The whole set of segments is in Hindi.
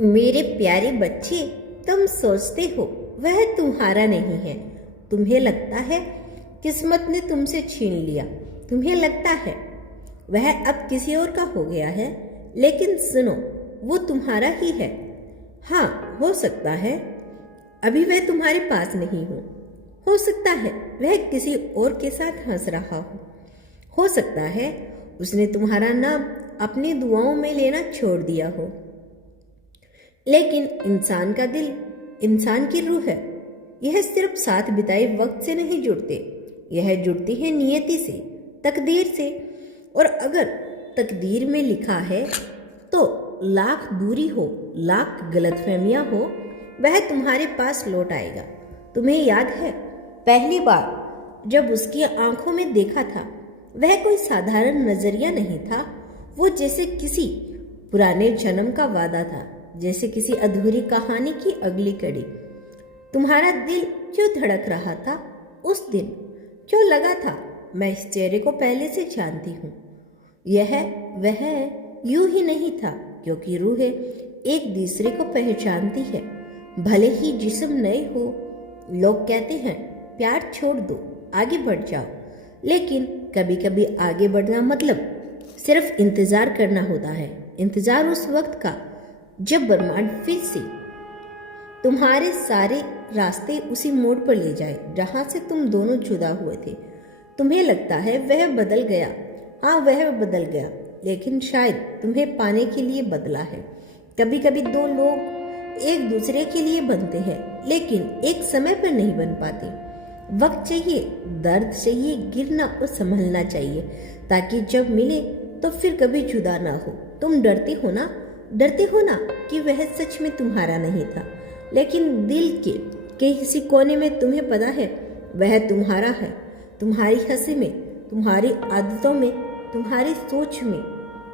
मेरे प्यारे बच्चे, तुम सोचते हो वह तुम्हारा नहीं है। तुम्हें लगता है किस्मत ने तुमसे छीन लिया। तुम्हें लगता है वह अब किसी और का हो गया है। लेकिन सुनो, वो तुम्हारा ही है। हाँ, हो सकता है अभी वह तुम्हारे पास नहीं हो सकता है वह किसी और के साथ हंस रहा हो सकता है उसने तुम्हारा नाम अपनी दुआओं में लेना छोड़ दिया हो। लेकिन इंसान का दिल, इंसान की रूह है, यह सिर्फ साथ बिताए वक्त से नहीं जुड़ते, यह जुड़ती है नियति से, तकदीर से। और अगर तकदीर में लिखा है तो लाख दूरी हो, लाख गलतफहमियां हो, वह तुम्हारे पास लौट आएगा। तुम्हें याद है पहली बार जब उसकी आंखों में देखा था, वह कोई साधारण नजरिया नहीं था। वो जैसे किसी पुराने जन्म का वादा था, जैसे किसी अधूरी कहानी की अगली कड़ी। तुम्हारा दिल क्यों धड़क रहा था उस दिन? क्यों लगा था मैं इस चेहरे को पहले से जानती हूँ? यह वह यूं ही नहीं था, क्योंकि रूहें एक दूसरे को पहचानती है, भले ही जिस्म नए हो। लोग कहते हैं प्यार छोड़ दो, आगे बढ़ जाओ, लेकिन कभी कभी आगे बढ़ना मतलब सिर्फ इंतजार करना होता है। इंतजार उस वक्त का जब ब्रह्मांड फिर से तुम्हारे सारे रास्ते उसी मोड़ पर ले जाए जहां से तुम दोनों जुदा हुए थे। तुम्हें लगता है वह बदल गया। हाँ, वह बदल गया, लेकिन शायद तुम्हें पाने के लिए बदला है। कभी कभी दो लोग एक दूसरे के लिए बनते हैं, लेकिन एक समय पर नहीं बन पाते। वक्त चाहिए, दर्द चाहिए, गिरना और संभलना चाहिए, ताकि जब मिले तो फिर कभी जुदा ना हो। तुम डरते हो ना कि वह सच में तुम्हारा नहीं था, लेकिन दिल के किसी कोने में तुम्हें पता है वह तुम्हारा है। तुम्हारी हंसी में, तुम्हारी आदतों में, तुम्हारी सोच में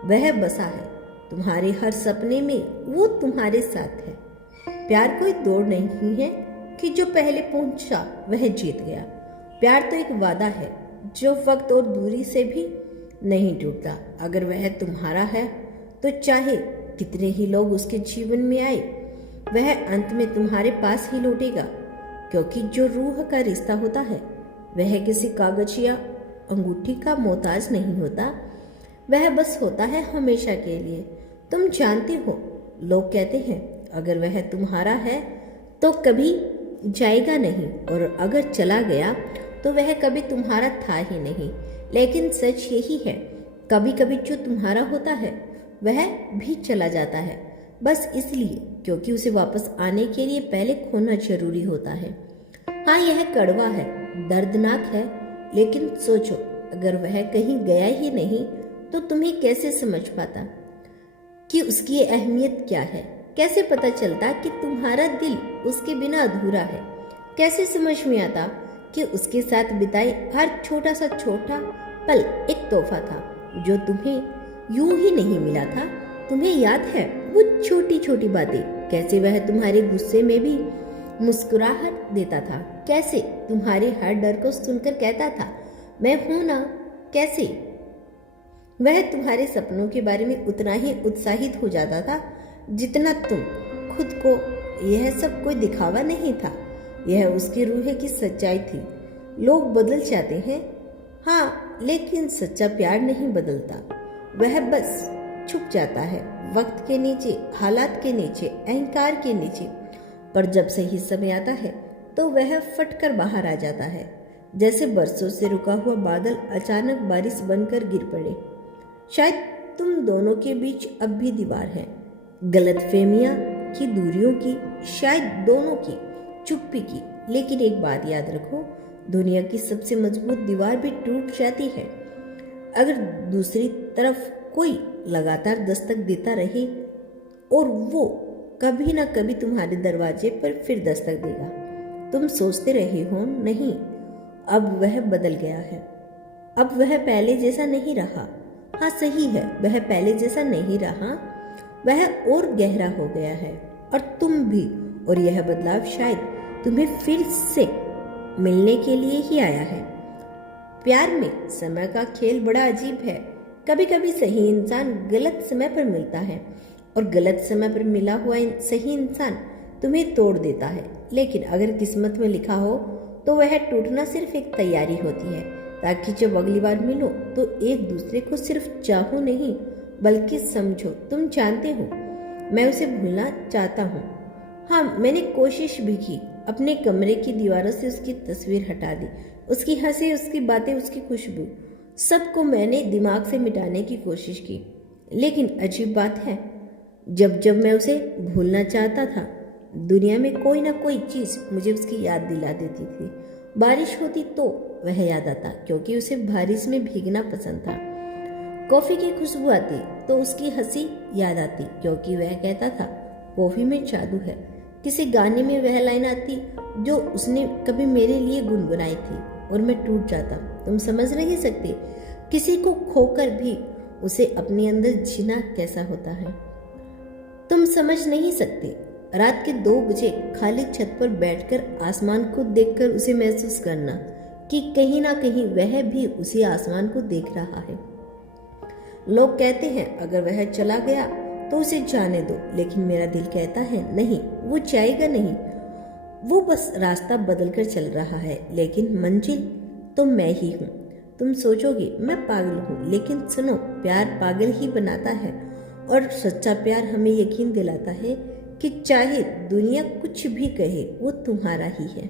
वह बसा है। तुम्हारे हर सपने में वो तुम्हारे साथ है। प्यार कोई दौड़ नहीं है कि जो पहले पहुंचा वह जीत गया। प्यार तो एक वादा है जो वक्त और दूरी से भी नहीं टूटता। अगर वह तुम्हारा है तो चाहे कितने ही लोग उसके जीवन में आए, वह अंत में तुम्हारे पास ही लौटेगा। क्योंकि जो रूह का रिश्ता होता है वह किसी कागज या अंगूठी का मोहताज नहीं होता, वह बस होता है हमेशा के लिए। तुम जानते हो, लोग कहते हैं अगर वह तुम्हारा है तो कभी जाएगा नहीं, और अगर चला गया तो वह कभी तुम्हारा था ही नहीं। लेकिन सच यही है, कभी कभी जो तुम्हारा होता है वह भी चला जाता है, बस इसलिए क्योंकि उसे वापस आने के लिए पहले खोना जरूरी होता है। हाँ, यह कड़वा है, दर्दनाक है, लेकिन सोचो अगर वह कहीं गया ही नहीं तो तुम्हें कैसे समझ पाता कि उसकी अहमियत क्या है? कैसे पता चलता कि तुम्हारा दिल उसके बिना अधूरा है? कैसे समझ में आता कि उसके साथ बिताए हर छोटा सा छोटा पल एक तोहफा था जो तुम्हें यूं ही नहीं मिला था? तुम्हें याद है वो छोटी छोटी बातें, कैसे वह तुम्हारे गुस्से में भी मुस्कुराहट देता था, कैसे तुम्हारे हर डर को सुनकर कहता था मैं हूं ना, कैसे वह तुम्हारे सपनों के बारे में उतना ही उत्साहित हो जाता था जितना तुम खुद को। यह सब कोई दिखावा नहीं था, यह उसकी रूह की सच्चाई थी। लोग बदल जाते हैं, हाँ, लेकिन सच्चा प्यार नहीं बदलता। वह बस छुप जाता है वक्त के नीचे, हालात के नीचे, अहंकार के नीचे। पर जब सही समय आता है तो वह फटकर बाहर आ जाता है, जैसे बरसों से रुका हुआ बादल अचानक बारिश बनकर गिर पड़े। शायद तुम दोनों के बीच अब भी दीवार है, गलतफहमियां की, दूरियों की, शायद दोनों की, चुप्पी की। लेकिन एक बात याद रखो, दुनिया की सबसे मजबूत दीवार भी टूट जाती है अगर दूसरी तरफ कोई लगातार दस्तक देता रहे, और वो कभी ना कभी तुम्हारे दरवाजे पर फिर दस्तक देगा। तुम सोचते रहे हो नहीं, अब वह बदल गया है, अब वह पहले जैसा नहीं रहा। हाँ, सही है, वह पहले जैसा नहीं रहा, वह और गहरा हो गया है, और तुम भी। और यह बदलाव शायद तुम्हें फिर से मिलने के लिए ही आया है। प्यार में समय का खेल बड़ा अजीब है। कभी कभी सही इंसान गलत समय पर मिलता है, और गलत समय पर मिला हुआ सही इंसान तुम्हें तोड़ देता है। लेकिन अगर किस्मत में लिखा हो तो वह टूटना सिर्फ एक तैयारी होती है, ताकि जब अगली बार मिलो तो एक दूसरे को सिर्फ चाहो नहीं बल्कि समझो। तुम जानते हो, मैं उसे भूलना चाहता हूँ। हाँ, मैंने कोशिश भी की। अपने कमरे की दीवारों से उसकी तस्वीर हटा दी, उसकी हंसी, उसकी बातें, उसकी खुशबू, सबको मैंने दिमाग से मिटाने की कोशिश की। लेकिन अजीब बात है, जब जब मैं उसे भूलना चाहता था, दुनिया में कोई ना कोई चीज मुझे उसकी याद दिला देती थी। बारिश होती तो वह याद आता, क्योंकि उसे बारिश में भीगना पसंद था। कॉफी की खुशबू आती तो उसकी हंसी याद आती, क्योंकि वह कहता था कॉफी में जादू है। किसी गाने में वह लाइन आती जो उसने कभी मेरे लिए गुनगुनाई थी और मैं टूट जाता। तुम समझ नहीं सकते किसी को खोकर भी उसे अपने अंदर जीना कैसा होता है। तुम समझ नहीं सकते रात के 2 बजे खाली छत पर बैठकर आसमान को देखकर उसे महसूस करना कि कहीं ना कहीं वह भी उसी आसमान को देख रहा है। लोग कहते हैं अगर वह चला गया तो उसे जाने दो, लेकिन मेरा दिल कहता है नहीं, वो जाएगा नहीं। वो बस रास्ता बदलकर चल रहा है, लेकिन मंजिल तो मैं ही हूँ। तुम सोचोगे मैं पागल हूँ, लेकिन सुनो, प्यार पागल ही बनाता है और सच्चा प्यार हमें यकीन दिलाता है कि चाहे दुनिया कुछ भी कहे, वो तुम्हारा ही है।